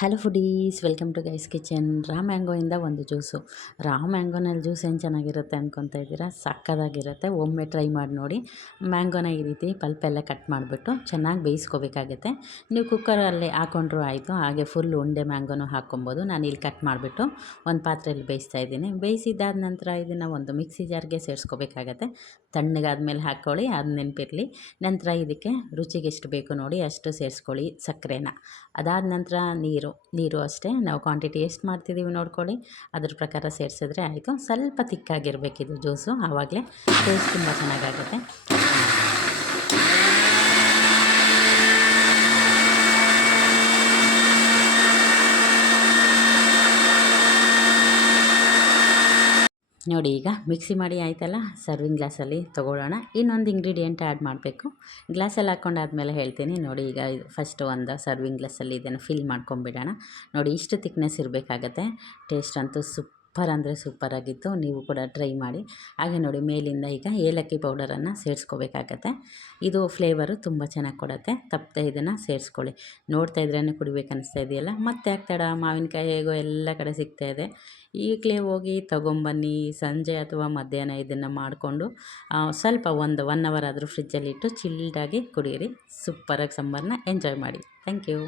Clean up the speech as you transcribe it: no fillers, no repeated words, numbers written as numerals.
Hello foodies, welcome to guys kitchen. Raw ಮ್ಯಾಂಗೋಯಿಂದ ಒಂದು juice. ರಾ ಮ್ಯಾಂಗೋನಲ್ಲಿ juice ಏನು ಚೆನ್ನಾಗಿರುತ್ತೆ ಅಂದ್ಕೊತಾ ಇದ್ದೀರಾ? ಸಕ್ಕದಾಗಿರುತ್ತೆ. ಒಮ್ಮೆ ಟ್ರೈ ಮಾಡಿ ನೋಡಿ. ಮ್ಯಾಂಗೋನ ಈ ರೀತಿ ಪಲ್ಪೆಲ್ಲ ಕಟ್ ಮಾಡಿಬಿಟ್ಟು ಚೆನ್ನಾಗಿ ಬೇಯಿಸ್ಕೋಬೇಕಾಗುತ್ತೆ. ನೀವು ಕುಕ್ಕರಲ್ಲಿ ಹಾಕೊಂಡ್ರೂ ಆಯಿತು, ಹಾಗೆ ಫುಲ್ ಉಂಡೆ ಮ್ಯಾಂಗೋನು ಹಾಕ್ಕೊಬೋದು. ನಾನು ಇಲ್ಲಿ ಕಟ್ ಮಾಡಿಬಿಟ್ಟು ಒಂದು ಪಾತ್ರೆಯಲ್ಲಿ ಬೇಯಿಸ್ತಾ ಇದ್ದೀನಿ. ಬೇಯಿಸಿದ್ದಾದ ನಂತರ ಇದನ್ನು ಒಂದು ಮಿಕ್ಸಿ ಜಾರ್ಗೆ ಸೇರಿಸ್ಕೋಬೇಕಾಗತ್ತೆ. ತಣ್ಣಗಾದ್ಮೇಲೆ ಹಾಕ್ಕೊಳ್ಳಿ, ಅದು ನೆನಪಿರಲಿ. ನಂತರ ಇದಕ್ಕೆ ರುಚಿಗೆ ಎಷ್ಟು ಬೇಕು ನೋಡಿ ಅಷ್ಟು ಸೇರಿಸ್ಕೊಳ್ಳಿ ಸಕ್ಕರೆನ. ಅದಾದ ನಂತರ ನೀರು ಅಷ್ಟೇ, ನಾವು ಕ್ವಾಂಟಿಟಿ ಎಷ್ಟು ಮಾಡ್ತಿದ್ದೀವಿ ನೋಡ್ಕೊಳ್ಳಿ, ಅದ್ರ ಪ್ರಕಾರ ಸೇರಿಸಿದ್ರೆ ಆಯಿತು. ಸ್ವಲ್ಪ ತಿಕ್ಕಾಗಿರಬೇಕಿದು ಜ್ಯೂಸು, ಆವಾಗಲೇ ಟೇಸ್ಟ್ ತುಂಬ ಚೆನ್ನಾಗಾಗುತ್ತೆ. ನೋಡಿ, ಈಗ ಮಿಕ್ಸಿ ಮಾಡಿ ಆಯ್ತಲ್ಲ, ಸರ್ವಿಂಗ್ ಗ್ಲಾಸಲ್ಲಿ ತೊಗೊಳ್ಳೋಣ. ಇನ್ನೊಂದು ಇಂಗ್ರೀಡಿಯೆಂಟ್ ಆ್ಯಡ್ ಮಾಡಬೇಕು. ಗ್ಲಾಸಲ್ಲಿ ಹಾಕ್ಕೊಂಡಾದ್ಮೇಲೆ ಹೇಳ್ತೀನಿ ನೋಡಿ. ಈಗ ಫಸ್ಟು ಒಂದು ಸರ್ವಿಂಗ್ ಗ್ಲಾಸಲ್ಲಿ ಇದನ್ನು ಫಿಲ್ ಮಾಡ್ಕೊಂಬಿಡೋಣ. ನೋಡಿ, ಇಷ್ಟು ತಿಕ್ನೆಸ್ ಇರಬೇಕಾಗತ್ತೆ. ಟೇಸ್ಟ್ ಅಂತೂ ಸೂಪರ್ ಅಂದರೆ ಸೂಪರಾಗಿತ್ತು. ನೀವು ಕೂಡ ಟ್ರೈ ಮಾಡಿ. ಹಾಗೆ ನೋಡಿ, ಮೇಲಿಂದ ಈಗ ಏಲಕ್ಕಿ ಪೌಡರನ್ನು ಸೇರಿಸ್ಕೋಬೇಕಾಗತ್ತೆ. ಇದು ಫ್ಲೇವರು ತುಂಬ ಚೆನ್ನಾಗಿ ಕೊಡುತ್ತೆ. ತಪ್ಪದೆ ಇದನ್ನು ಸೇರಿಸ್ಕೊಳ್ಳಿ. ನೋಡ್ತಾ ಇದ್ರೇ ಕುಡಿಬೇಕು ಅನ್ನಿಸ್ತಾ ಇದೆಯಲ್ಲ, ಮತ್ತೆ ಯಾಕೆ ತಡ? ಮಾವಿನಕಾಯಿ ಹೇಗೋ ಎಲ್ಲ ಕಡೆ ಸಿಗ್ತಾಯಿದೆ. ಈಗಲೇ ಹೋಗಿ ತೊಗೊಂಬನ್ನಿ. ಸಂಜೆ ಅಥವಾ ಮಧ್ಯಾಹ್ನ ಇದನ್ನು ಮಾಡಿಕೊಂಡು ಸ್ವಲ್ಪ ಒಂದು 1 ಅವರ್ ಆದರೂ ಫ್ರಿಜ್ಜಲ್ಲಿಟ್ಟು ಚಿಲ್ಡಾಗಿ ಕುಡಿಯಿರಿ. ಸೂಪರಾಗಿ ಸಮ್ಮರ್ನ ಎಂಜಾಯ್ ಮಾಡಿ. Thank you.